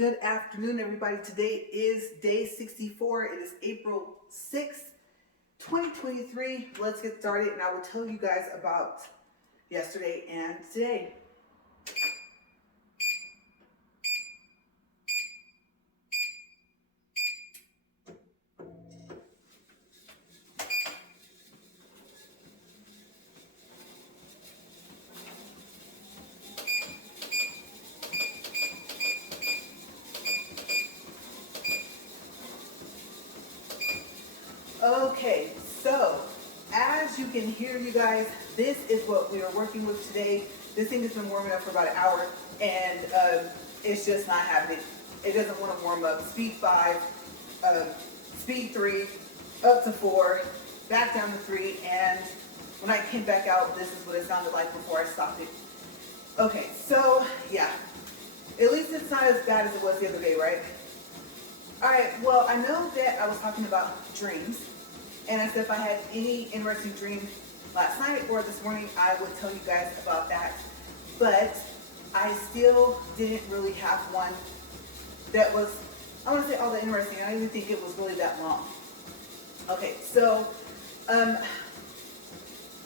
Good afternoon, everybody. Today is day 64. It is April 6th, 2023. Let's get started, and I will tell you guys about yesterday and today. Okay, so as you can hear, you guys, this is what we are working with today. This thing has been warming up for about an hour, and it's just not happening. It doesn't want to warm up. Speed 5, speed 3, up to 4, back down to 3, and when I came back out, this is what it sounded like before I stopped it. Okay, so yeah, at least it's not as bad as it was the other day, right? All right, well, I know that I was talking about dreams, and I said if I had any interesting dream last night or this morning, I would tell you guys about that. But I still didn't really have one that was, I want to say, all that interesting. I didn't even think it was really that long. Okay, so I'm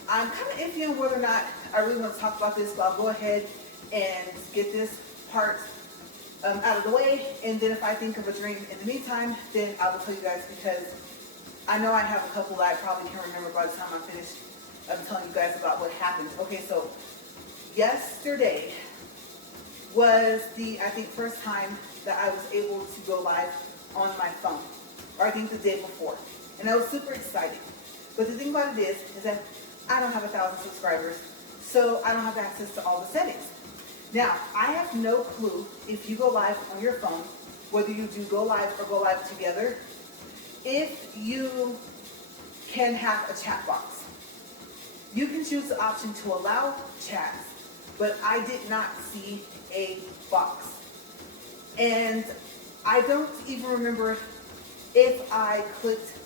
kind of iffy on whether or not I really want to talk about this, but I'll go ahead and get this part out of the way, and then if I think of a dream in the meantime, then I will tell you guys, because I know I have a couple that I probably can remember by the time I'm finished telling you guys about what happened. Okay, so yesterday was I think, first time that I was able to go live on my phone, or I think the day before, and I was super excited. But the thing about it is that I don't have 1,000 subscribers, so I don't have access to all the settings. Now, I have no clue if you go live on your phone, whether you do go live or go live together, if you can have a chat box. You can choose the option to allow chats, but I did not see a box. And I don't even remember if I clicked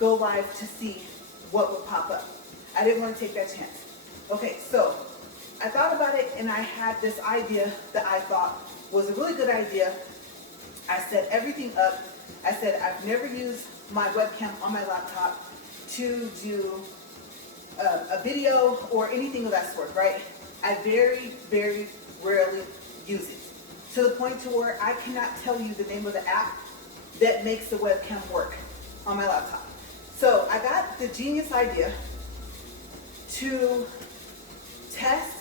go live to see what would pop up. I didn't want to take that chance. Okay, so I thought about it, and I had this idea that I thought was a really good idea. I set everything up. I said I've never used my webcam on my laptop to do a video or anything of that sort, right? I very, very rarely use it, to the point to where I cannot tell you the name of the app that makes the webcam work on my laptop. So I got the genius idea to test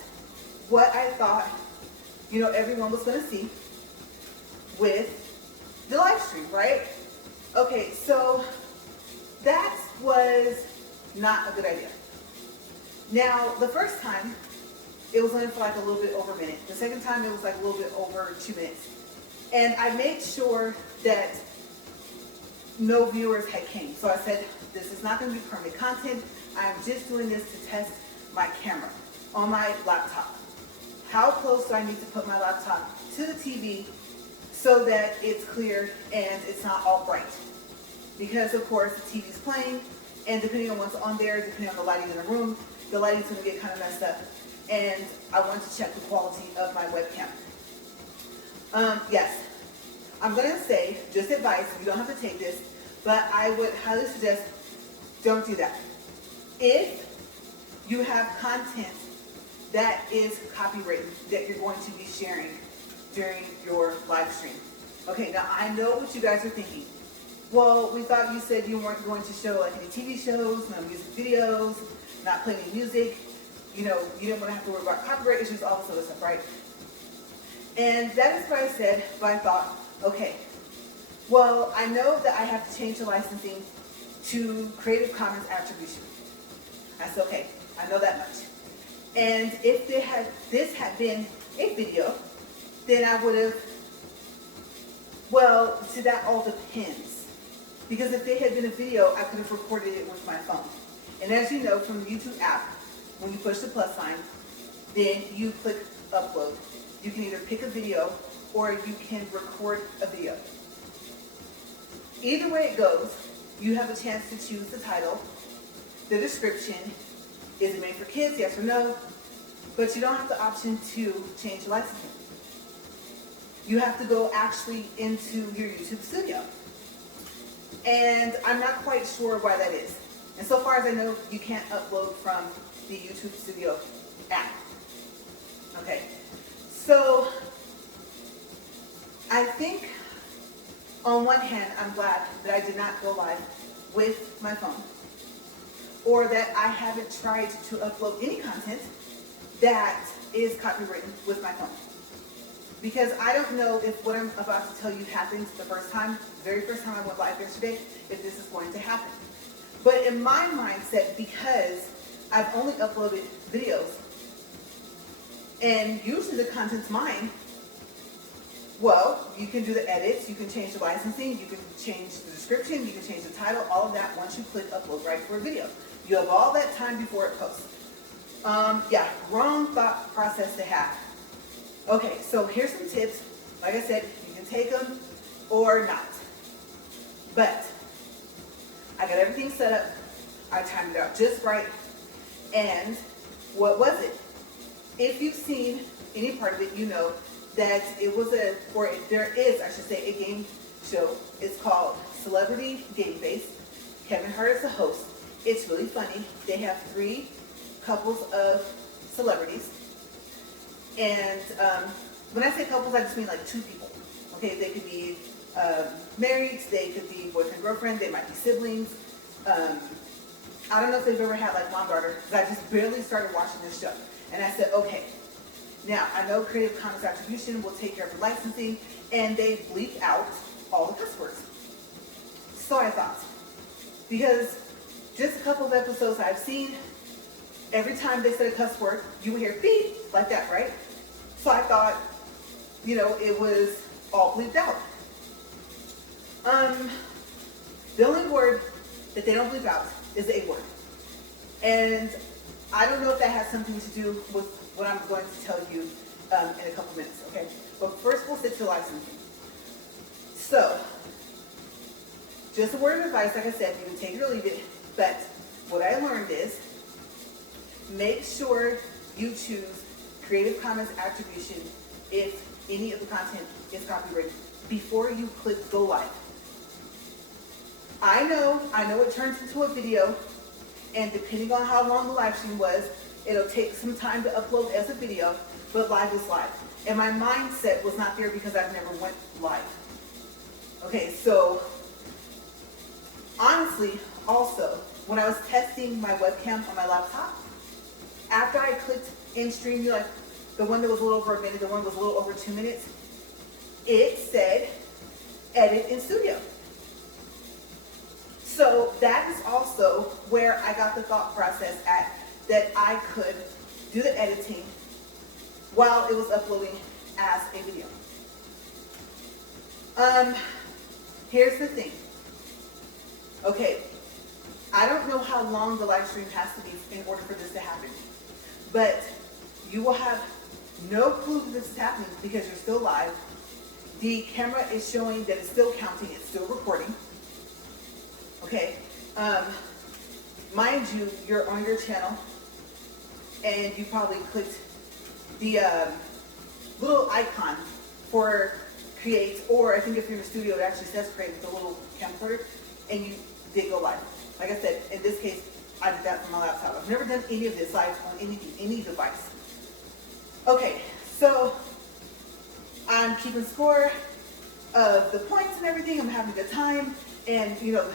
what I thought, everyone was going to see with the live stream, right? Okay, so that was not a good idea. Now, the first time, it was only for like a little bit over a minute. The second time, it was like a little bit over 2 minutes. And I made sure that no viewers had came. So I said, this is not going to be permanent content. I'm just doing this to test my camera on my laptop. How close do I need to put my laptop to the TV so that it's clear and it's not all bright? Because of course the TV's playing, and depending on what's on there, depending on the lighting in the room, the lighting's going to get kind of messed up. And I want to check the quality of my webcam. Yes, I'm going to say, just advice, you don't have to take this, but I would highly suggest don't do that. If you have content that is copywritten that you're going to be sharing during your live stream. Okay, now I know what you guys are thinking. Well, we thought you said you weren't going to show like any TV shows, no music videos, not playing any music. You didn't want to have to worry about copyright issues, all this other stuff, right? And that is what I said, but I thought, okay, well, I know that I have to change the licensing to Creative Commons attribution. I said, okay, I know that much. And if this had been a video, then I would have, well, see, that all depends. Because if it had been a video, I could have recorded it with my phone. And as you know from the YouTube app, when you push the plus sign, then you click upload. You can either pick a video or you can record a video. Either way it goes, you have a chance to choose the title, the description. Is it made for kids? Yes or no? But you don't have the option to change licensing. you have to go actually into your YouTube studio. And I'm not quite sure why that is. And so far as I know, you can't upload from the YouTube Studio app. Okay, so I think on one hand, I'm glad that I did not go live with my phone, or that I haven't tried to upload any content that is copywritten with my phone. Because I don't know if what I'm about to tell you happens the very first time I went live yesterday, if this is going to happen. But in my mindset, because I've only uploaded videos, and usually the content's mine, well, you can do the edits, you can change the licensing, you can change the description, you can change the title, all of that once you click upload right for a video. You have all that time before it posts. Yeah, wrong thought process to have. Okay, so here's some tips. Like I said, you can take them or not. But I got everything set up. I timed it out just right. And what was it? If you've seen any part of it, you know that there is, I should say, a game show. It's called Celebrity Game Face. Kevin Hart is the host. It's really funny. They have 3 couples of celebrities. And when I say couples, I just mean like 2 people. Okay, they could be married, they could be boyfriend, girlfriend, they might be siblings. I don't know if they've ever had like mom, daughter, because I just barely started watching this show. And I said, okay, now I know Creative Commons Attribution will take care of the licensing, and they bleep out all the cuss words. So I thought, because just a couple of episodes I've seen, every time they said a cuss word, you would hear beep, like that, right? So I thought, you know, it was all bleeped out. The only word that they don't bleep out is the A word. And I don't know if that has something to do with what I'm going to tell you in a couple minutes, okay? But first we'll sit to licensing. So, just a word of advice, like I said, you can take it or leave it, but what I learned is, make sure you choose Creative Commons Attribution if any of the content is copyrighted before you click go live. I know it turns into a video, and depending on how long the live stream was, it'll take some time to upload as a video, but live is live. And my mindset was not there because I've never went live. Okay, so honestly, also, when I was testing my webcam on my laptop, after I clicked in stream, like the one that was a little over a minute, the one that was a little over 2 minutes, it said edit in studio. So that is also where I got the thought process at, that I could do the editing while it was uploading as a video. Here's the thing. Okay, I don't know how long the live stream has to be in order for this to happen, but you will have no clue that this is happening because you're still live. The camera is showing that it's still counting, it's still recording. Okay, mind you, you're on your channel and you probably clicked the little icon for create, or I think if you're in the studio, it actually says create with the little camcorder, and you did go live. Like I said, in this case, I did that from my laptop. I've never done any of this live on any device. Okay, so I'm keeping score of the points and everything. I'm having a good time, and you know,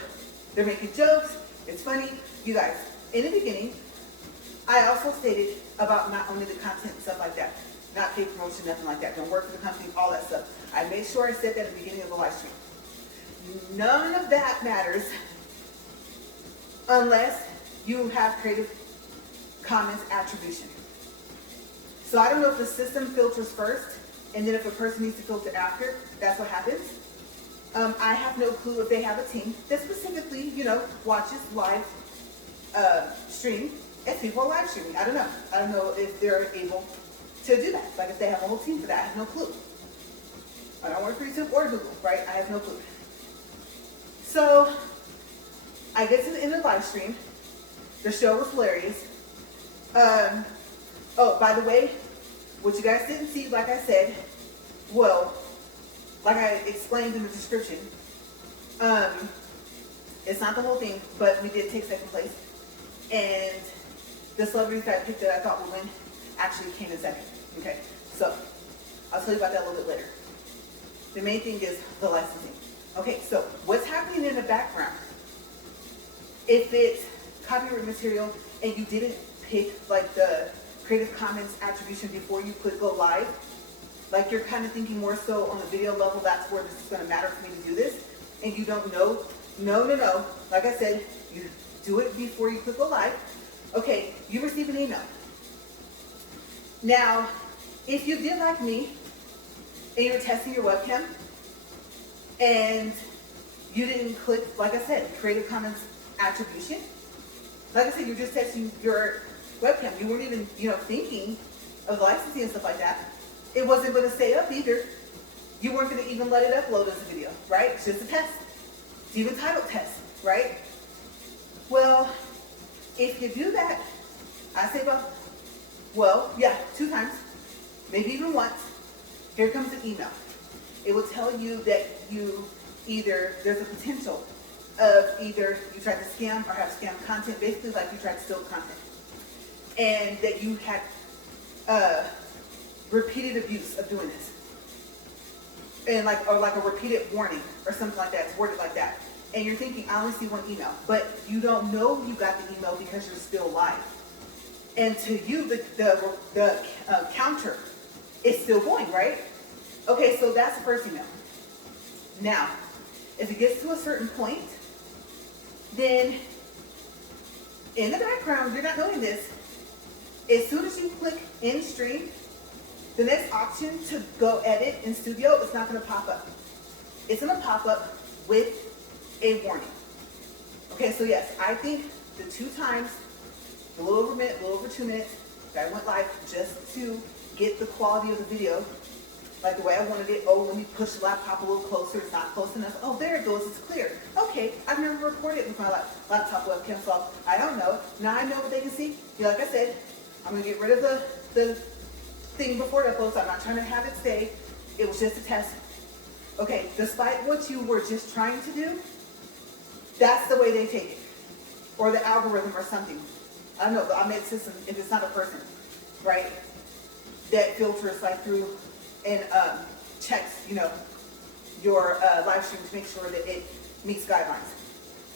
they're making jokes. It's funny. You guys, in the beginning, I also stated about not owning the content and stuff like that. Not paid promotion, nothing like that. Don't work for the company, all that stuff. I made sure I said that at the beginning of the live stream. None of that matters unless you have Creative Commons Attribution. So I don't know if the system filters first, and then if a person needs to filter after, that's what happens. I have no clue if they have a team that specifically, you know, watches live stream as people are live streaming. I don't know. I don't know if they're able to do that. Like if they have a whole team for that, I have no clue. I don't work for YouTube or Google, right? I have no clue. So I get to the end of the live stream. The show was hilarious. Oh, by the way, what you guys didn't see, like I said, well, like I explained in the description, it's not the whole thing, but we did take second place. And the celebrities that I picked that I thought would win actually came in second. Okay, so I'll tell you about that a little bit later. The main thing is the licensing. Okay, so what's happening in the background? If it's copyright material and you didn't pick like the Creative Commons attribution before you click go live, like you're kind of thinking more so on the video level, that's where this is going to matter for me to do this, and you don't know, no. Like I said, you do it before you click go live. Okay, you receive an email. Now, if you did like me, and you're testing your webcam, and you didn't click, like I said, Creative Commons attribution, like I said, you're just testing your webcam. You weren't even, thinking of licensing and stuff like that. It wasn't going to stay up either. You weren't going to even let it upload as a video, right? It's just a test. It's even titled test, right? Well, if you do that, I say, yeah, 2 times, maybe even once, here comes an email. It will tell you that there's a potential of either you tried to scam or have scam content, basically like you tried to steal content. And that you had repeated abuse of doing this. And or like a repeated warning or something like that. It's worded like that. And you're thinking, I only see one email. But you don't know you got the email because you're still live. And to you, the counter is still going, right? Okay, so that's the first email. Now, if it gets to a certain point, then in the background, you're not knowing this. As soon as you click in stream, the next option to go edit in studio is not going to pop up. It's going to pop up with a warning. Okay, so yes, I think the 2 times, a little over a minute, a little over 2 minutes, that I went live just to get the quality of the video, like the way I wanted it. Oh, let me push the laptop a little closer. It's not close enough. Oh, there it goes. It's clear. Okay, I've never recorded with my laptop webcam, so I don't know. Now I know what they can see. Like I said, I'm going to get rid of the thing before it uploads. I'm not trying to have it stay. It was just a test. Okay, despite what you were just trying to do, that's the way they take it. Or the algorithm or something. I don't know, the automated system, if it's not a person, right, that filters like through and checks, your live stream to make sure that it meets guidelines.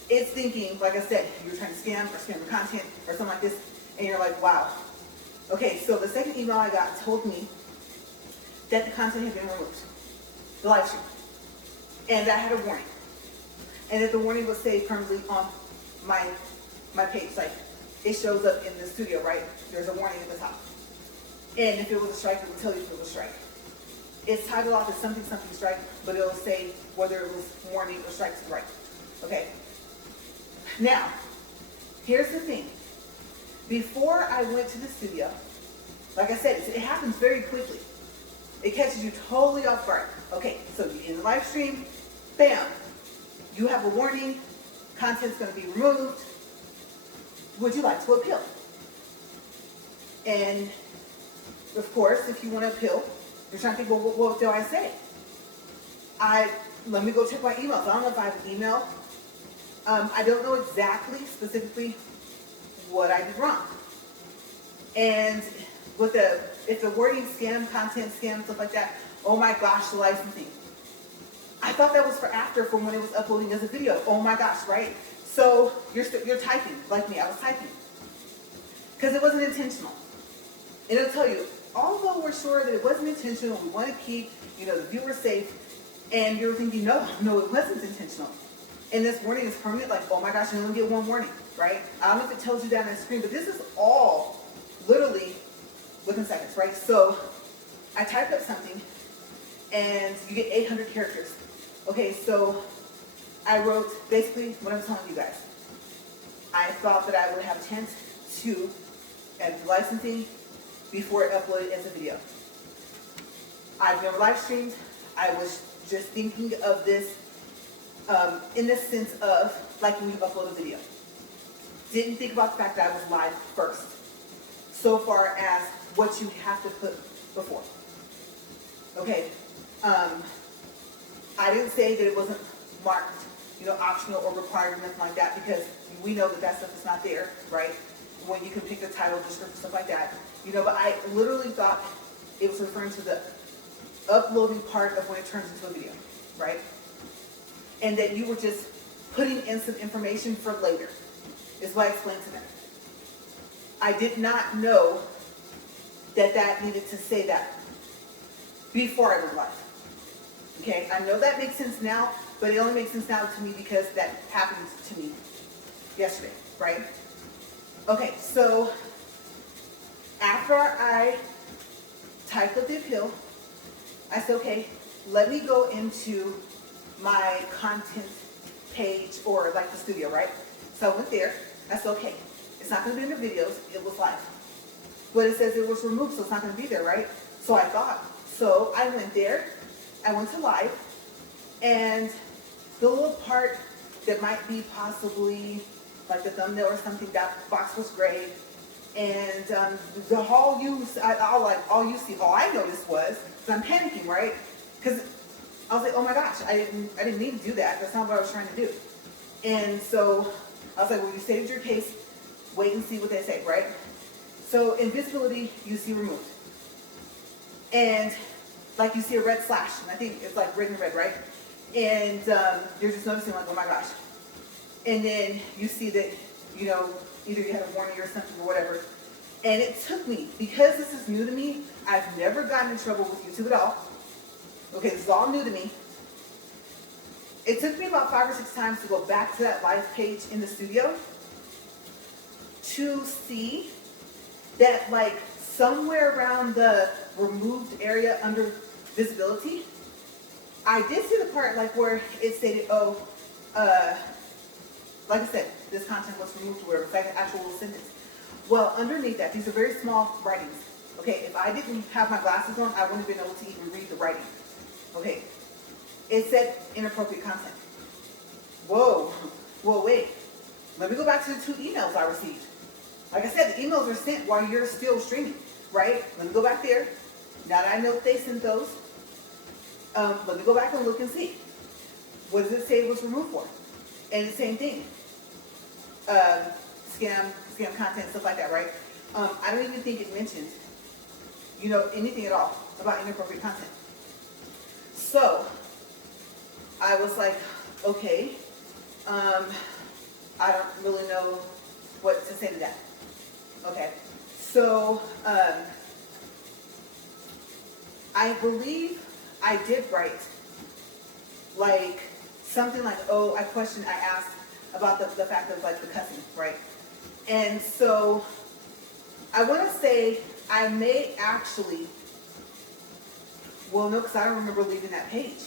It's thinking, like I said, you're trying to scam or scam the content or something like this, and you're like, wow. Okay, so the second email I got told me that the content had been removed, the live stream, and I had a warning, and that the warning was saved permanently on my page. Like, it shows up in the studio, right? There's a warning at the top. And if it was a strike, it will tell you if it was a strike. It's titled off as something strike, but it'll say whether it was warning or strike strike. Okay? Now, here's the thing. Before I went to the studio, like I said, it happens very quickly. It catches you totally off guard. Okay, so you're in the live stream, bam, you have a warning, content's going to be removed. Would you like to appeal? And of course, if you want to appeal, you're trying to think, well, what do I say? Let me go check my emails. I don't know if I have an email. I don't know exactly, specifically, what I did wrong. And if the wording scam, content scam, stuff like that, oh my gosh, the licensing. I thought that was for when it was uploading as a video. Oh my gosh, right? So you're typing, like me, I was typing. Because it wasn't intentional. And it'll tell you, although we're sure that it wasn't intentional, we want to keep, the viewer safe, and you're thinking, no, it wasn't intentional. And this warning is permanent, like, oh my gosh, you only get one warning, right? I don't know if it tells you that on the screen, but this is all literally within seconds, right? So I typed up something, and you get 800 characters. Okay, so I wrote basically what I'm telling you guys. I thought that I would have a chance to add the licensing before it uploaded as a video. I've never live streamed. I was just thinking of this in the sense of like when you upload a video. Didn't think about the fact that I was live first. So far as what you have to put before. Okay. I didn't say that it wasn't marked, optional or required or nothing like that, because we know that stuff is not there, right? When you can pick the title, description, stuff like that. But I literally thought it was referring to the uploading part of when it turns into a video, right? And that you were just putting in some information for later, is what I explained to them. I did not know that needed to say that before I went live. Okay, I know that makes sense now, but it only makes sense now to me because that happened to me yesterday, right? Okay, so after I typed up the appeal, I said, okay, let me go into my content page, or like the studio, right? So I went there. I said, okay, it's not going to be in the videos. It was live. But it says it was removed, so it's not going to be there, right? So I thought. So I went there. I went to live. And the little part that might be possibly like the thumbnail or something, that box was gray. And all I noticed was, because I'm panicking, right? Because I was like, oh my gosh, I didn't need to do that. That's not what I was trying to do. And so I was like, well, you stated your case. Wait and see what they say, right? So in visibility, you see removed. And like you see a red slash, and I think it's like red and red, right? And you're just noticing like, oh my gosh. And then you see that, either you had a warning or something or whatever. And it took me, because this is new to me, I've never gotten in trouble with YouTube at all. Okay, this is all new to me. It took me about 5 or 6 times to go back to that live page in the studio to see that, like, somewhere around the removed area under visibility, I did see the part like where it stated, like I said, this content was removed, where it was like an actual little sentence. Well, underneath that, these are very small writings. Okay, if I didn't have my glasses on, I wouldn't have been able to even read the writing. Okay, it said inappropriate content. Whoa, wait. Let me go back to the 2 emails I received. Like I said, the emails are sent while you're still streaming, right? Let me go back there. Now that I know that they sent those, let me go back and look and see. What does it say it was removed for? And the same thing. Scam content, stuff like that, right? I don't even think it mentioned, anything at all about inappropriate content. So I was like, okay, I don't really know what to say to that. Okay, so I believe I did write like something like, I asked about the fact of like the cussing, right? And so I want to say I may actually, well, no, because I don't remember leaving that page.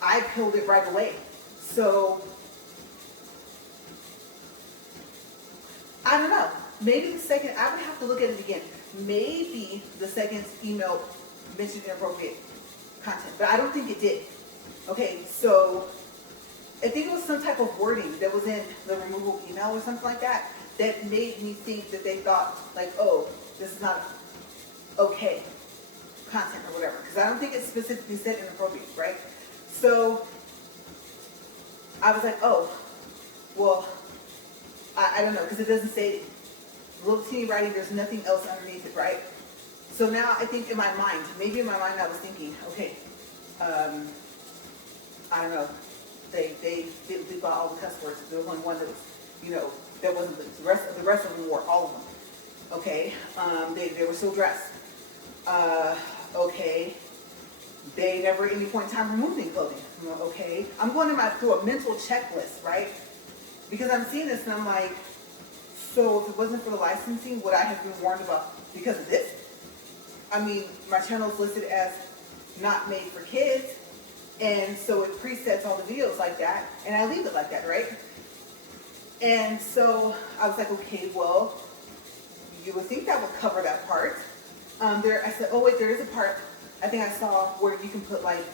I killed it right away. So I don't know. Maybe the second, I would have to look at it again. Maybe the second email mentioned inappropriate content, but I don't think it did. Okay, so I think it was some type of wording that was in the removal email or something like that that made me think that they thought like, this is not okay content or whatever, because I don't think it specifically said inappropriate, right? So I was like, well, I don't know, because it doesn't say little teeny writing, there's nothing else underneath it, right? So now I think in my mind, maybe in my mind I was thinking, okay, I don't know, they leave out all the cuss words. There was only one that was, that wasn't the rest of them wore all of them. Okay, they were still dressed. Okay, they never at any point in time removed any clothing. Okay, I'm going through a mental checklist, right? Because I'm seeing this and I'm like, so if it wasn't for the licensing, would I have been warned about because of this? I mean, my channel is listed as not made for kids, and so it presets all the videos like that, and I leave it like that, right? And so I was like, okay, well, you would think that would cover that part. I said, oh wait, there is a part I think I saw where you can put like,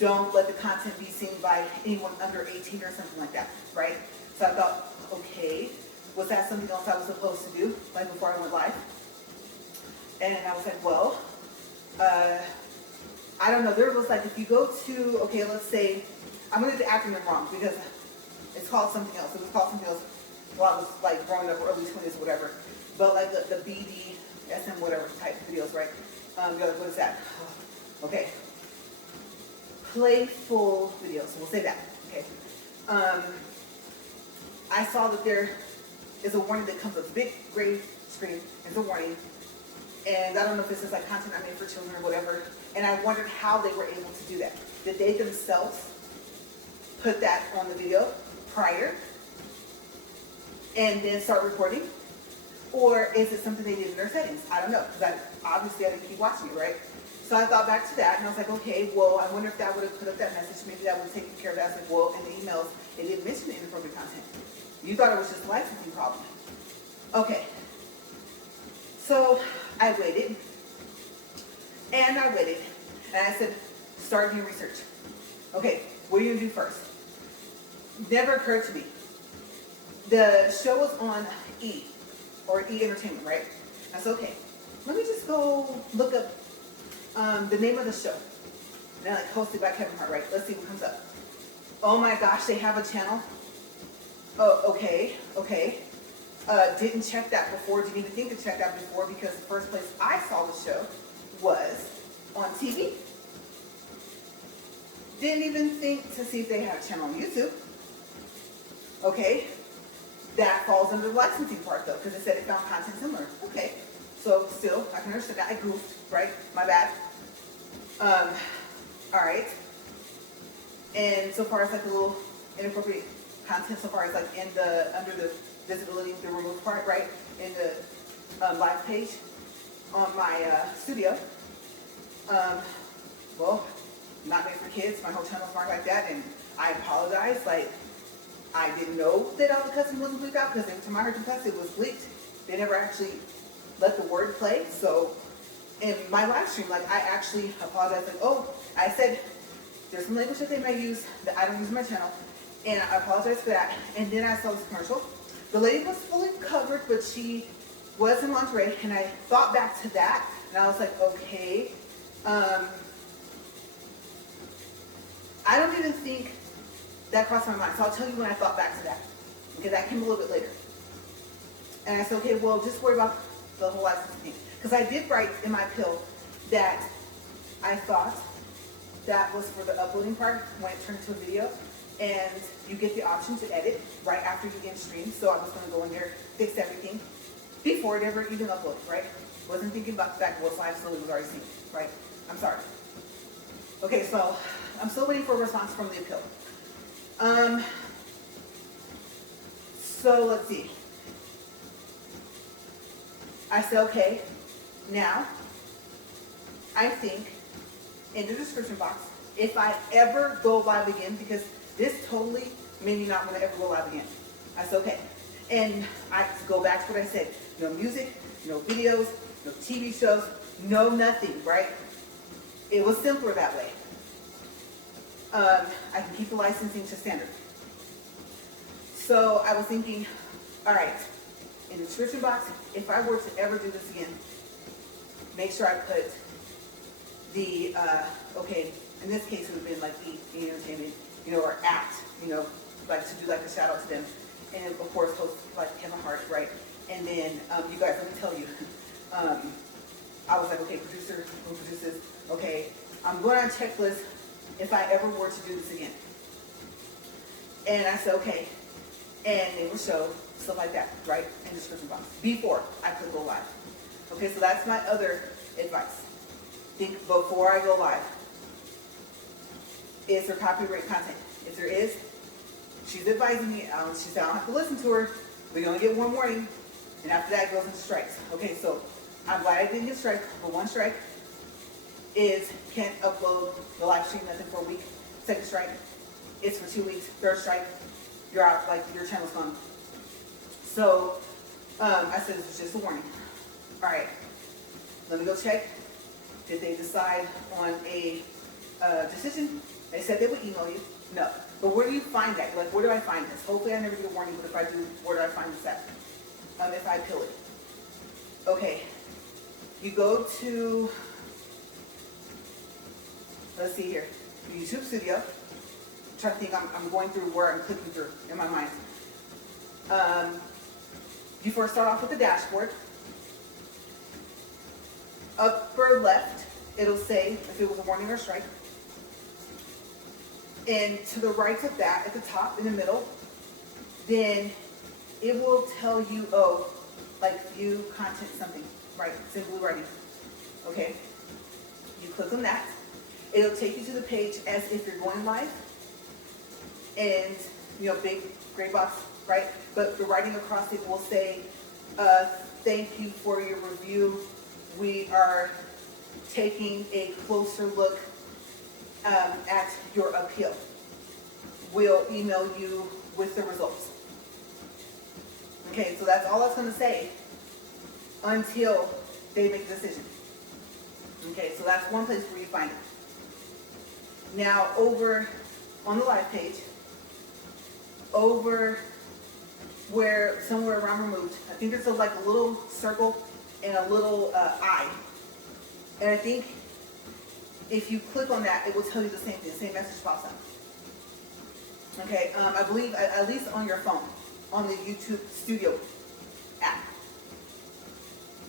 don't let the content be seen by anyone under 18 or something like that, right? So I thought, okay, was that something else I was supposed to do, like before I went live? And I was like, well, I don't know, there was like, if you go to, okay, let's say, I'm going to get the acronym wrong because it's called something else. It was called something else while I was like growing up, early 20s or whatever. But like the BDSM whatever type videos, right? You're like, what is that? Okay. Playful videos, so we'll say that, okay? I saw that there is a warning that comes with a big gray screen. It's a warning. And I don't know if this is like content I made for children or whatever. And I wondered how they were able to do that. Did they themselves put that on the video prior and then start recording? Or is it something they did in their settings? I don't know, because obviously I didn't keep watching it, right? So I thought back to that, and I was like, okay, well, I wonder if that would have put up that message. Maybe that would have taken care of that. I was like, well, in the emails, it didn't mention the inappropriate content. You thought it was just a licensing problem. Okay. So I waited, and I waited, and I said, start doing research. Okay, what are you going to do first? Never occurred to me. The show was on E, or E Entertainment, right? I said, okay, let me just go look up the name of the show. And I like hosted by Kevin Hart, right? Let's see what comes up. Oh my gosh, they have a channel? Oh, okay. Didn't check that before, didn't even think to check that before, because the first place I saw the show was on TV. Didn't even think to see if they had a channel on YouTube. Okay, that falls under the licensing part though, because it said it found content similar. Okay, so still, I can understand that. I goofed, right? My bad. All right. And so far as like a little inappropriate content, so far as like in the, under the visibility, the remove part, right? In the live page on my studio. Well, not made for kids. My whole channel's marked like that, and I apologize. Like, I didn't know that all the cussing wasn't bleeped out, because every time I heard them cuss, it was bleeped. They never actually let the word play. So in my live stream, like, I actually apologized. Like, oh, I said there's some language that they may use that I don't use on my channel, and I apologize for that. And then I saw this commercial. The lady was fully covered, but she was in lingerie, and I thought back to that, and I was like, okay. I don't even think that crossed my mind. So I'll tell you when I thought back to that, because that came a little bit later. And I said, okay, well, just worry about the whole licensing thing. Because I did write in my pill that I thought that was for the uploading part when it turned to a video, and you get the option to edit right after you end stream. So I was going to go in there, fix everything before it ever even uploaded, right? Wasn't thinking about the fact it was live, so it was already seen, right? I'm sorry. Okay, so I'm still waiting for a response from the appeal. So let's see. I said, okay, now I think in the description box, if I ever go live again, because this totally made me not want to ever go live again. I said, okay. And I go back to what I said. No music, no videos, no TV shows, no nothing, right? It was simpler that way. I can keep the licensing to standard. So I was thinking, all right, in the description box, if I were to ever do this again, make sure I put the, okay, in this case it would have been like E Entertainment, you know, or at, you know, like to do like a shout out to them. And of course, post like Kevin Hart, right? And then, you guys, let me tell you, I was like, okay, producer, who produces, okay, I'm going on a checklist if I ever were to do this again. And I said, okay, and they will show stuff like that, right, in the description box, before I could go live. Okay, so that's my other advice. Think before I go live. Is there copyright content? If there is, she's advising me, she said I don't have to listen to her, we only get one warning, and after that it goes into strikes. Okay, so I'm glad I didn't get strike, but one strike is can't upload the live stream, nothing for a week. Second strike, it's for 2 weeks. Third strike, you're out, like your channel's gone. So I said this is just a warning. All right, let me go check. Did they decide on a decision? They said they would email you. No. But where do you find that? Like, where do I find this? Hopefully I never get a warning, but if I do, where do I find this at? If I appeal it. Okay. You go to let's see here. YouTube Studio. I'm trying to think, I'm going through where I'm clicking through in my mind. You first start off with the dashboard. Upper left, it'll say if it was a warning or strike. And to the right of that, at the top, in the middle, then it will tell you, oh, like view content something, right? It's in blue writing. Okay. You click on that. It'll take you to the page as if you're going live. And, you know, big gray box, right? But the writing across it will say, thank you for your review. We are taking a closer look at your appeal. We'll email you with the results. Okay, so that's all that's going to say until they make a decision. Okay, so that's one place where you find it. Now, over on the live page, over where somewhere around removed, I think there's like a little circle and a little eye. And I think if you click on that, it will tell you the same thing, the same message pops up. Okay, I believe at least on your phone, on the YouTube Studio app.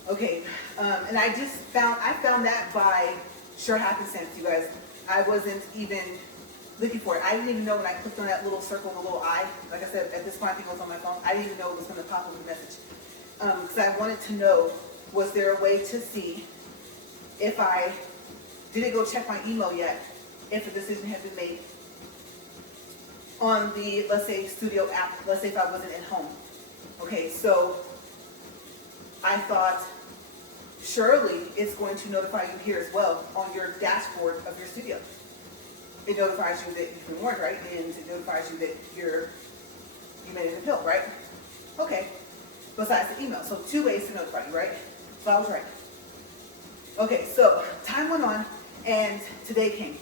Okay, and I found that by sure happenstance, you guys. I wasn't even looking for it. I didn't even know when I clicked on that little circle, the little eye. Like I said, at this point, I think it was on my phone. I didn't even know it was going to pop up a message. Because I wanted to know, was there a way to see if I didn't go check my email yet, if a decision had been made on the, let's say, Studio app, let's say if I wasn't at home. Okay, so I thought, surely it's going to notify you here as well on your dashboard of your studio. It notifies you that you've been warned, right? And it notifies you that you made an appeal, right? Okay, besides the email. So 2 ways to notify you, right? So I was right. Okay, so time went on and today came.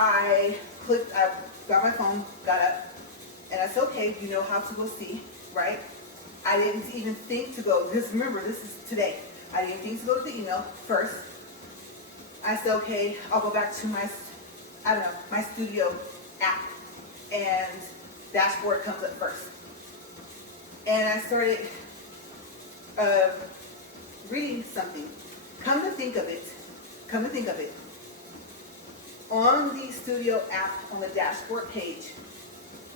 I got my phone, got up, and I said, okay, you know how to go see, right? I didn't even think to go, because remember, this is today. I didn't think to go to the email first. I said, okay, I'll go back to my, my studio app, and dashboard comes up first. And I started reading something. Come to think of it, on the Studio app, on the dashboard page,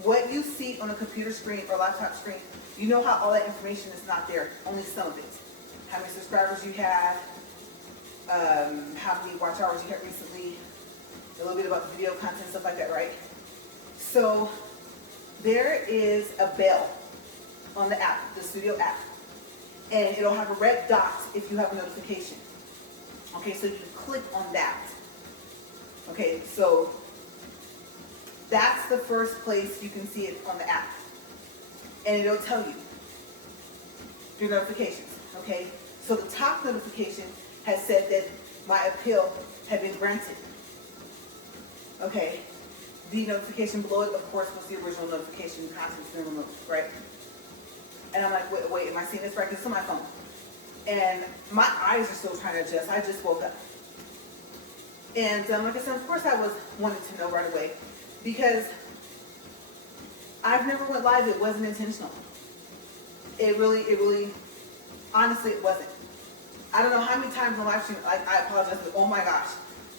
what you see on a computer screen or laptop screen, you know how all that information is not there, only some of it. How many subscribers you have, how many watch hours you had recently, a little bit about the video content, stuff like that, right? So there is a bell on the app, the Studio app, and it'll have a red dot if you have a notification. Okay, so you click on that. Okay, so that's the first place you can see it on the app. And it'll tell you your notifications, okay? So the top notification has said that my appeal had been granted. Okay, the notification below it, of course, was the original notification, content's been removed, right? And I'm like, wait, am I seeing this right? Because it's on my phone. And my eyes are still trying to adjust. I just woke up. And like I said, of course I wanted to know right away, because I've never went live. It wasn't intentional. It really, honestly, it wasn't. I don't know how many times on live stream, like, I apologize, but oh my gosh.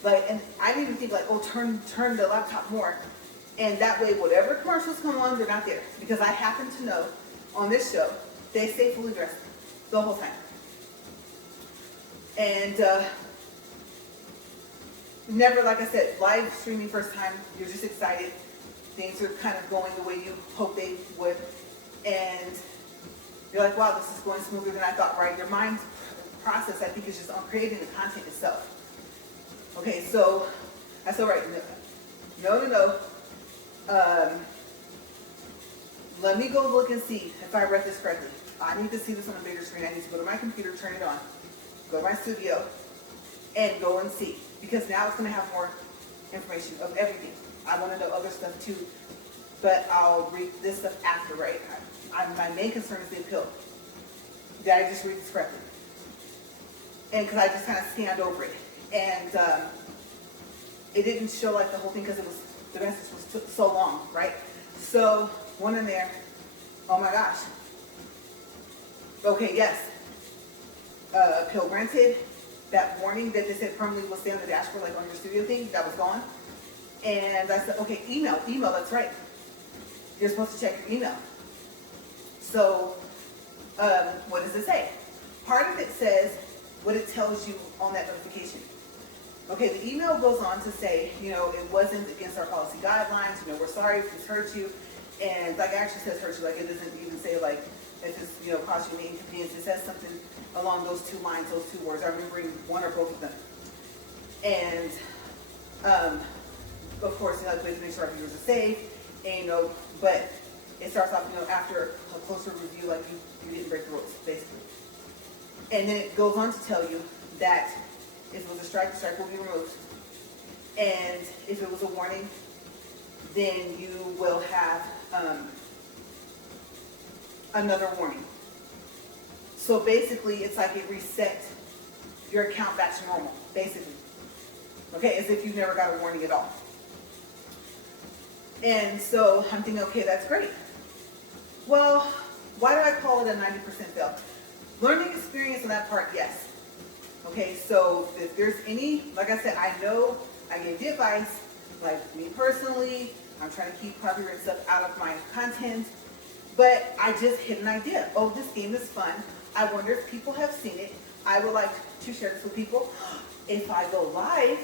Like, and I didn't even think like, oh, turn the laptop more. And that way, whatever commercials come on, they're not there. Because I happen to know on this show, they stay fully dressed the whole time. And never, like I said, live streaming first time, you're just excited. Things are kind of going the way you hope they would. And you're like, wow, this is going smoother than I thought, right? Your mind's process, I think, is just on creating the content itself. Okay, so I said, right, no. Let me go look and see if I read this correctly. I need to see this on a bigger screen. I need to go to my computer, turn it on, go to my studio, and go and see. Because now it's going to have more information of everything. I want to know other stuff too, but I'll read this stuff after, right? My main concern is the appeal. Did I just read this correctly? and because I just kind of scanned over it, and it didn't show like the whole thing because the message was so long, right? So one in there, oh my gosh. Okay, yes. Appeal granted. That warning that they said permanently will stay on the dashboard, like on your studio thing, that was gone. And I said, okay, email, that's right. You're supposed to check your email. So, what does it say? Part of it says what it tells you on that notification. Okay, the email goes on to say, it wasn't against our policy guidelines, we're sorry if this hurt you. And like it actually says hurt you, like it doesn't even say like if this, caused you any inconvenience. It says something along those two lines, those two words. I'm remembering one or both of them. And of course, like to make sure our viewers are safe, and but it starts off, after a closer review, like you didn't break the rules, basically. And then it goes on to tell you that if it was a strike, the strike will be removed. And if it was a warning, then you will have another warning. So basically, it's like it resets your account back to normal, basically. Okay, as if you never got a warning at all. And so I'm thinking, okay, that's great. Well, why do I call it a 90% fail? Learning experience on that part, yes. Okay, so if there's any, like I said, I know I gave the advice, like me personally, I'm trying to keep copyright stuff out of my content, but I just hit an idea. Oh, this game is fun. I wonder if people have seen it. I would like to share this with people. If I go live,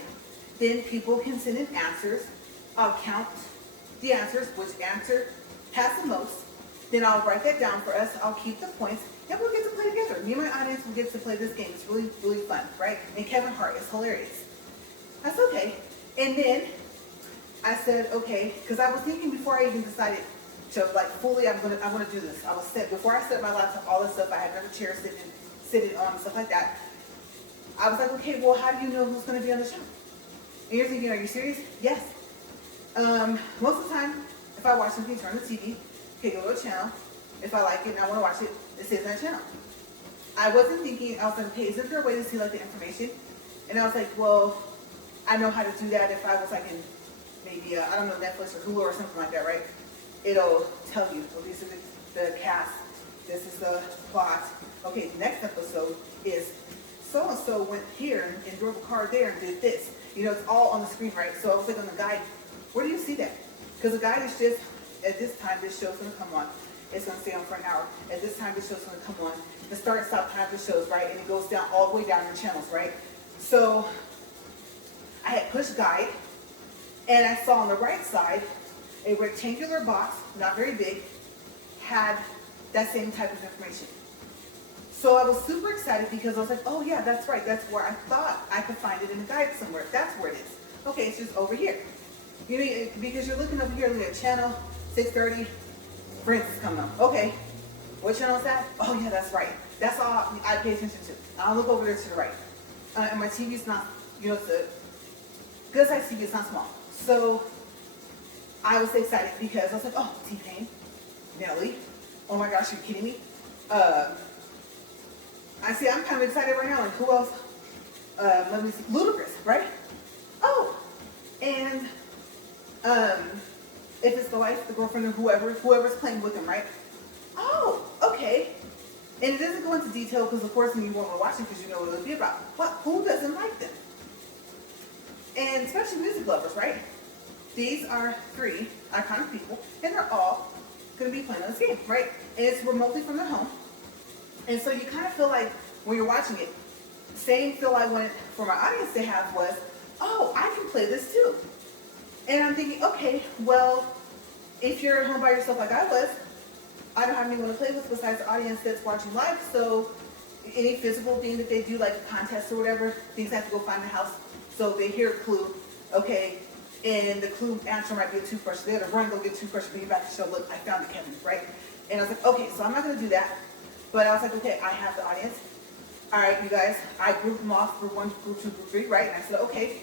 then people can send in answers. I'll count the answers, which answer has the most. Then I'll write that down for us. I'll keep the points, and we'll get to play together. Me and my audience will get to play this game. It's really, really fun, right? And Kevin Hart is hilarious. That's okay. And then I said, okay, because I was thinking before I even decided to like fully, I want to do this. I was set before I set my laptop, all this stuff. I had another chair sitting on, stuff like that. I was like, okay, well, how do you know who's going to be on the show? And you're thinking, are you serious? Yes. Most of the time, if I watch something, turn the TV, okay, go to a channel. If I like it and I want to watch it, it stays on that channel. I wasn't thinking, I was like, okay, isn't there a way to see like the information? And I was like, well, I know how to do that if I was like in maybe, I don't know, Netflix or Hulu or something like that, right? It'll tell you, oh, these are the cast, this is the plot. Okay, the next episode is so-and-so went here and drove a car there and did this. It's all on the screen, right? So I was like on the guide, where do you see that? Because the guide is just, at this time, this show's going to come on. It's going to stay on for an hour. At this time, this show's going to come on. The start and stop time of the shows, right? And it goes down all the way down your channels, right? So I had pushed guide, and I saw on the right side a rectangular box, not very big, had that same type of information. So I was super excited because I was like, oh yeah, that's right. That's where I thought I could find it in the guide somewhere. That's where it is. Okay, it's just over here. Because you're looking over here, look at channel 630, Friends is coming up. Okay, what channel is that? Oh yeah, that's right. That's all I pay attention to. I'll look over there to the right. And my TV's not, it's a good size TV, it's not small. So I was excited because I was like, oh, T-Pain, Nelly, oh my gosh, you're kidding me? I'm kind of excited right now. Like, who else? Let me see. Ludacris, right? Oh, and if it's the wife, the girlfriend, or whoever's playing with him, right? Oh, okay. And it doesn't go into detail because, of course, you won't watch it because you know what it'll be about. But who doesn't like them? And especially music lovers, right? These are 3 iconic people, and they're all going to be playing on this game, right? And it's remotely from their home. And so you kind of feel like when you're watching it, same feel I wanted for my audience to have was, oh, I can play this too. And I'm thinking, okay, well, if you're at home by yourself like I was, I don't have anyone to play with besides the audience that's watching live. So any physical thing that they do, like a contest or whatever, things have to go find the house. So they hear a clue, okay, and the clue answer might be a toothbrush. They had to run, go get a toothbrush, bring it back to show, look, I found it, Kevin, right? And I was like, okay, so I'm not going to do that. But I was like, okay, I have the audience. All right, you guys, I grouped them off, group 1, group 2, group 3, right? And I said, okay.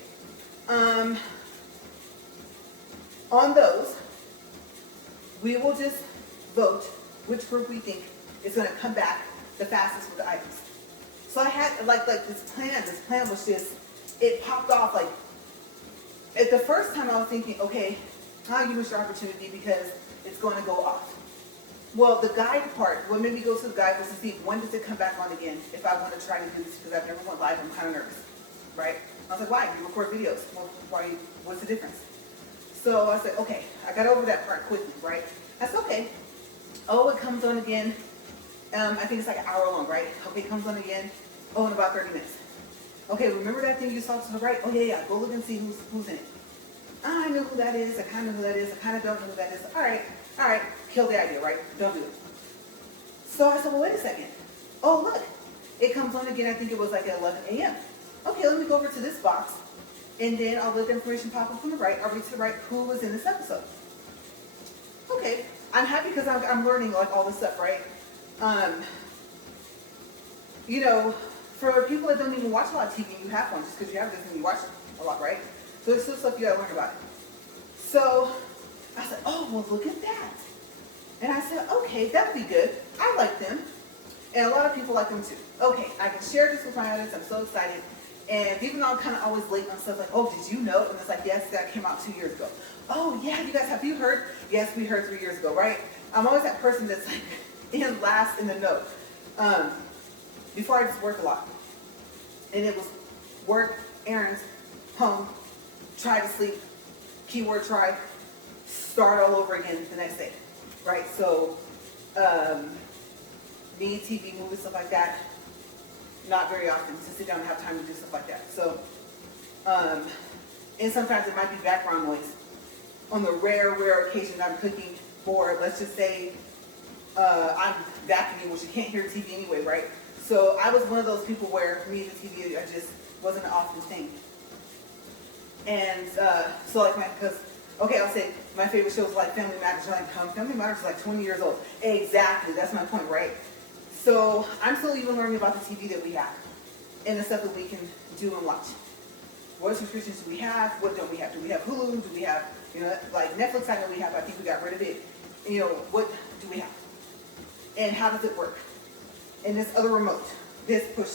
On those, we will just vote which group we think is going to come back the fastest with the items. So I had like this plan. This plan was just, it popped off. Like at the first time I was thinking, okay, how you miss your opportunity because it's going to go off. Well, the guide part, what made me go to the guide was to see when does it come back on again if I want to try to do this, because I've never went live. I'm kind of nervous, right? I was like, why? You record videos. Well, why? What's the difference? So I said, okay, I got over that part quickly, right? That's okay. Oh, it comes on again. I think it's like an hour long, right? Okay, it comes on again. Oh, in about 30 minutes. Okay, remember that thing you saw to the right? Oh, yeah, go look and see who's in it. I know who that is. I kind of know who that is. I kind of don't know who that is. All right. Kill the idea, right? Don't do it. So I said, well, wait a second. Oh, look. It comes on again. I think it was like at 11 a.m. Okay, let me go over to this box. And then I'll let the information pop up from the right. I'll read to the right who was in this episode. Okay. I'm happy because I'm learning like all this stuff, right? You know, for people that don't even watch a lot of TV, you have one just because you have this and you watch a lot, right? So there's still stuff you gotta learn about it. So I said, oh, well, look at that. And I said, okay, that'd be good. I like them. And a lot of people like them too. Okay, I can share this with my audience. I'm so excited. And even though I'm kind of always late on stuff like, oh, did you know? And it's like, yes, that came out 2 years ago. Oh, yeah, you guys, have you heard? Yes, we heard 3 years ago, right? I'm always that person that's like in last in the know. Before I just work a lot. And it was work, errands, home, try to sleep, keyword try, start all over again the next day, right? So, me, TV, movies, stuff like that, not very often to sit down and have time to do stuff like that. So, and sometimes it might be background noise. On the rare occasion I'm cooking, or let's just say I'm vacuuming, which you can't hear TV anyway, right? So I was one of those people where me and the TV, I just wasn't an often thing. And so like because, okay, I'll say my favorite shows like Family Matters. Like, Family Matters is like 20 years old. Exactly, that's my point, right? So I'm still even learning about the TV that we have and the stuff that we can do and watch. What subscriptions do we have? What don't we have? Do we have Hulu? Do we have, you know, like Netflix? I know we have. I think we got rid of it. You know, what do we have? And how does it work? And this other remote. This, push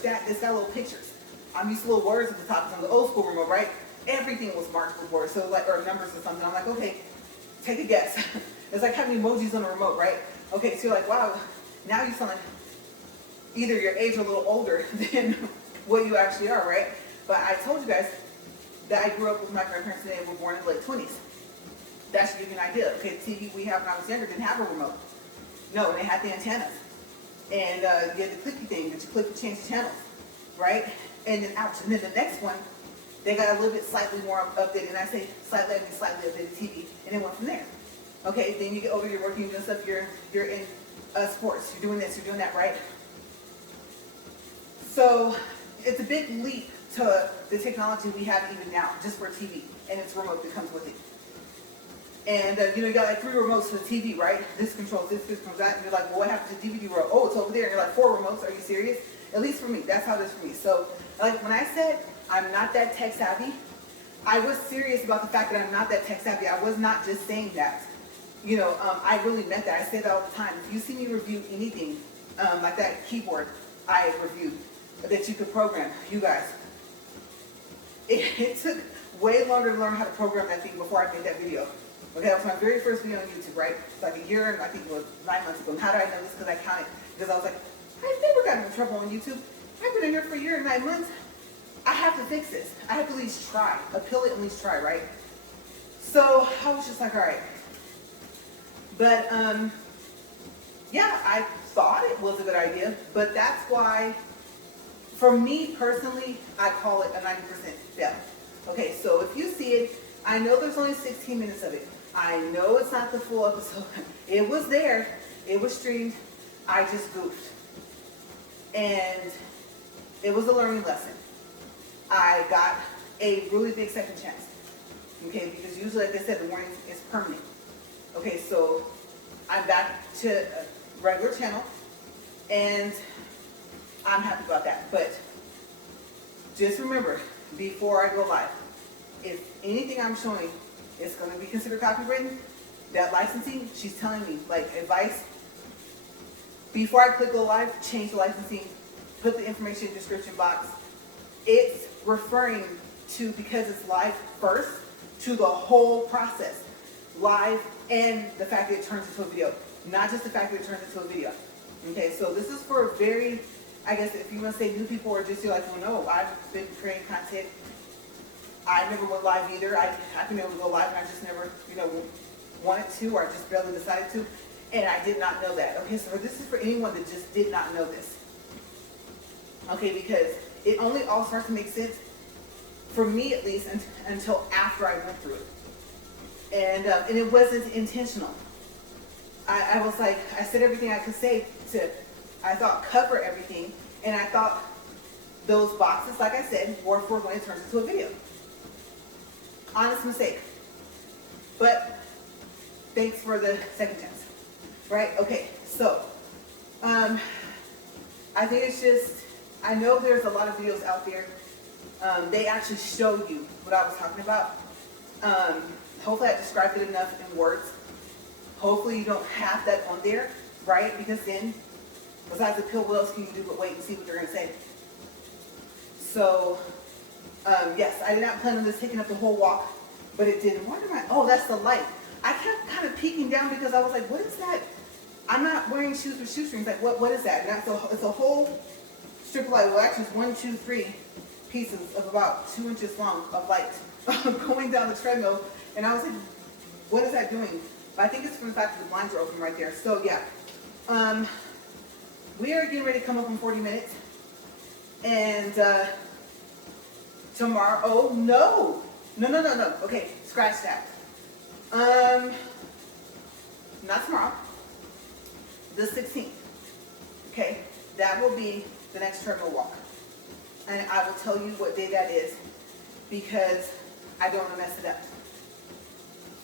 that. This got little pictures. I'm used to little words at the top. It's on the old school remote, right? Everything was marked with words. So like, or numbers or something. I'm like, okay, take a guess. It's like having emojis on a remote, right? Okay, so you're like, wow, now you sound like either your age or a little older than what you actually are, right? But I told you guys that I grew up with my grandparents and they were born in the late 20s. That should give you an idea. Okay, the TV we have when I was younger didn't have a remote. No, they had the antennas. And you had the clicky thing that you click to change the channels, right? And then ouch. And then the next one, they got a little bit slightly more updated. And I say slightly updated TV. And it went from there. Okay, then you get over, you're working, you're doing stuff, you're in sports, you're doing this, you're doing that, right? So it's a big leap to the technology we have even now, just for TV, and it's remote that comes with it. And you know, you got like 3 remotes for the TV, right? This controls that, and you're like, well, what happened to the DVD remote? Oh, it's over there. And you're like, 4 remotes, are you serious? At least for me, that's how it is for me. So, like when I said I'm not that tech savvy, I was serious about the fact that I'm not that tech savvy. I was not just saying that. You know, I really meant that. I say that all the time. If you see me review anything, like that keyboard I reviewed that you could program, you guys, it took way longer to learn how to program that thing before I made that video. Okay, that was my very first video on YouTube, right? It's like a year, and I think it was 9 months ago. And how did I know this? Because I counted. Because I was like, I've never gotten in trouble on YouTube. I've been in here for a year and 9 months. I have to fix this. I have to at least try. Appeal it, at least try, right? So I was just like, all right. But, yeah, I thought it was a good idea. But that's why, for me personally, I call it a 90% fail. Okay, so if you see it, I know there's only 16 minutes of it. I know it's not the full episode. It was there. It was streamed. I just goofed. And it was a learning lesson. I got a really big second chance. Okay, because usually, like I said, the warning is permanent. Okay, so I'm back to a regular channel. And I'm happy about that. But just remember, before I go live, if anything I'm showing is going to be considered copywritten, that licensing, she's telling me, like, advice, before I click go live, change the licensing put the information in the description box. It's referring to, because it's live first, to the whole process. Live and the fact that it turns into a video. Not just the fact that it turns into a video. Okay, so this is for very, I guess if you want to say new people, or just you're like, oh no, I've been creating content. I never went live either. I've been able to go live and I just never, wanted to, or I just barely decided to. And I did not know that. Okay, so this is for anyone that just did not know this. Okay, because it only all starts to make sense, for me at least, until after I went through it. And it wasn't intentional. I was like, I said everything I could say to, I thought, cover everything. And I thought those boxes, like I said, were for when it turns into a video. Honest mistake. But thanks for the second chance. Right? Okay, so I think it's just, I know there's a lot of videos out there. They actually show you what I was talking about. Hopefully I described it enough in words. Hopefully you don't have that on there, right? Because then, besides the pill, what else can you do but wait and see what they're going to say? So, yes, I did not plan on this taking up the whole walk, but it did. Why am I? Oh, that's the light. I kept kind of peeking down because I was like, what is that? I'm not wearing shoes with shoestrings. Like, what is that? And it's a whole strip of light. Well, actually, it's 1, 2, 3 pieces of about 2 inches long of light going down the treadmill. And I was like, what is that doing? But I think it's from the fact that the blinds are open right there. So, yeah. We are getting ready to come up in 40 minutes. And tomorrow, oh, no. No. Okay, scratch that. Not tomorrow. The 16th. Okay, that will be the next treadmill walk. And I will tell you what day that is because I don't want to mess it up.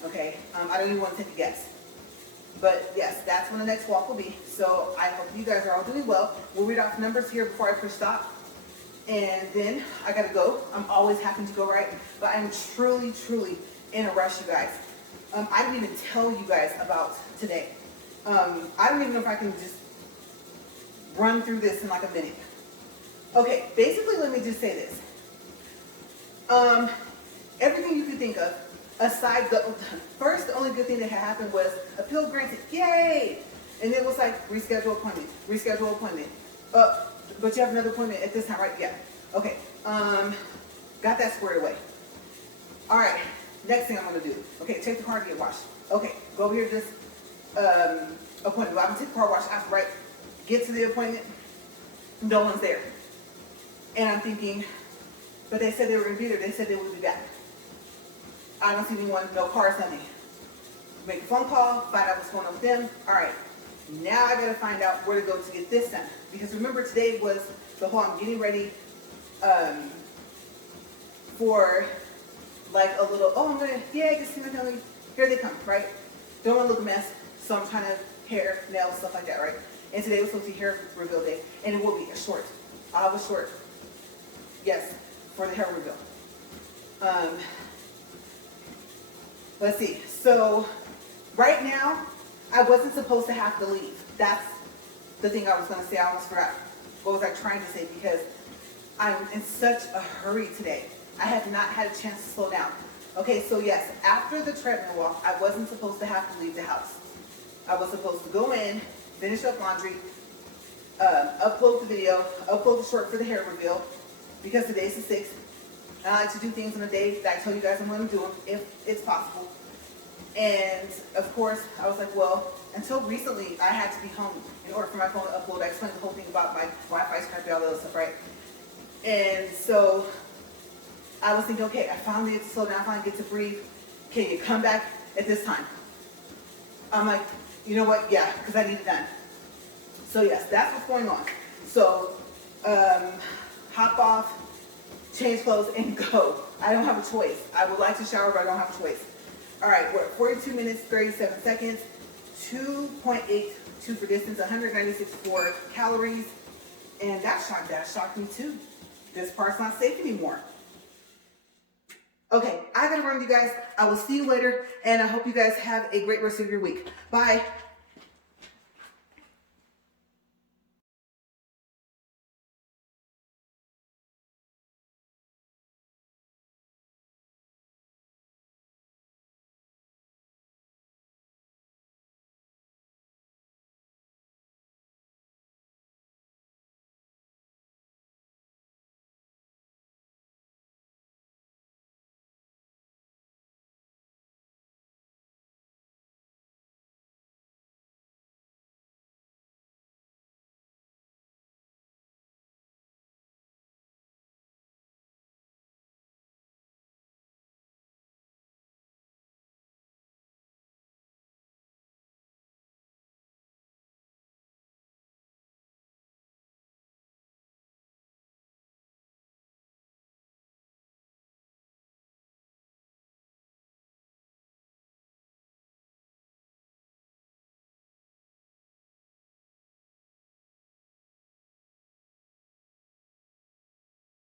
Okay, I don't even want to take a guess. But yes, that's when the next walk will be. So I hope you guys are all doing well. We'll read off numbers here before I push stop. And then I gotta go. I'm always having to go, right? But I'm truly in a rush, you guys. I didn't even tell you guys about today. I don't even know if I can just run through this in like a minute. Okay, basically let me just say this. Everything you could think of, aside the only good thing that had happened was appeal granted, yay! And it was like reschedule appointment. But you have another appointment at this time, right? Yeah. Okay. Got that squared away. All right. Next thing I'm gonna do. Okay, take the car to get washed. Okay, go over here to this appointment. I'm gonna take the car wash after, right? Get to the appointment. No one's there. And I'm thinking, but they said they were gonna be there. They said they would be back. I don't see anyone. No cars, nothing. Make a phone call. Find out what's going on with them. All right. Now I gotta find out where to go to get this done. Because remember, today was the whole I'm getting ready for like a little, oh, I'm gonna, yeah, just see my family. Here they come, right? Don't want to look a mess, so I'm trying to hair, nails, stuff like that, right? And today was supposed to be hair reveal day, and it will be a short. I'll have a short, yes, for the hair reveal. Let's see. So right now, I wasn't supposed to have to leave. That's the thing I was going to say. I almost forgot. What was I trying to say? Because I'm in such a hurry today. I have not had a chance to slow down. Okay, so yes, after the treadmill walk, I wasn't supposed to have to leave the house. I was supposed to go in, finish up laundry, upload the video, upload the short for the hair reveal, because today's the 6th. I like to do things on a day that I tell you guys I'm going to do them, if it's possible. And of course, I was like, well, until recently, I had to be home in order for my phone to upload. I explained the whole thing about my Wi-Fi scrapped, all that other stuff, right? And so I was thinking, okay, I finally get to slow down, I finally get to breathe. Can you come back at this time? I'm like, you know what? Yeah, because I need it done. So yes, that's what's going on. So hop off, change clothes, and go. I don't have a choice. I would like to shower, but I don't have a choice. All right, we're at 42 minutes, 37 seconds, 2.82 for distance, 196 for calories, and that shocked me too. This part's not safe anymore. Okay, I gotta run, you guys. I will see you later, and I hope you guys have a great rest of your week. Bye.